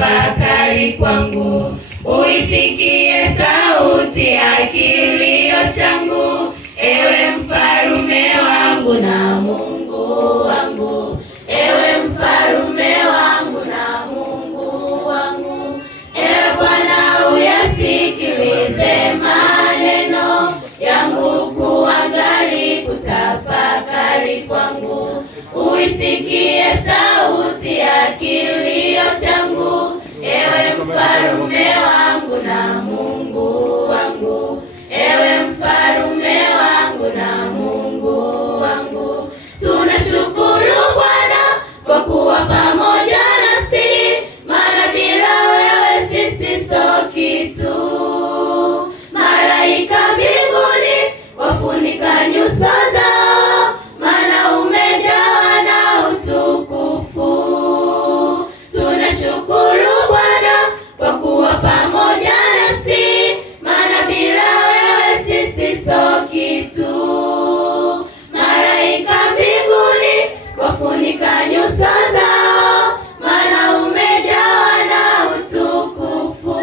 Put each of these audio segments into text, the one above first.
kutafakari kwangu. Uisikie sauti ya kilio changu, ewe mfalume wangu na Mungu wangu. Ewe mfalume wangu na Mungu wangu. Ewe Bwana, uyasikilize maneno yangu, kuangali kutafakari kwangu. Uisikie sauti ya kilio changu, ewe mfalume wangu na Mungu wangu. Ewe mfalume wangu na Mungu wangu. Tunashukuru Bwana kwa kuwa pamoja nasi, maana bila wewe sisi so kitu. Malaika mbinguni wafunika nyuso zao, maana umejawa na utukufu. Tunashukuru Bwana kwa kuwa pamoja nasi, maana bila wewe sisi so kitu. Malaika mbinguni wafunika nyuso zao, maana umejawa na utukufu.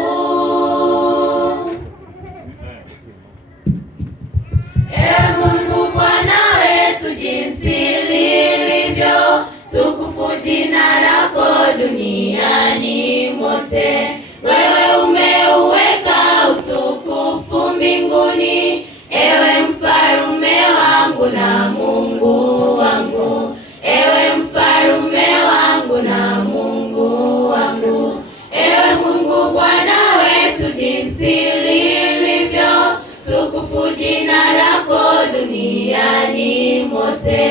Ewe Mungu Bwana wetu, jinsi lilivyo tukufu jina lako duniani mote. Wewe umeuweka utukufu mbinguni, ewe mfalume wangu na Mungu wangu. Ewe mfalume wangu na Mungu wangu. Ewe Mungu Bwana wetu, jinsi lilivyo tukufu jina lako duniani mote.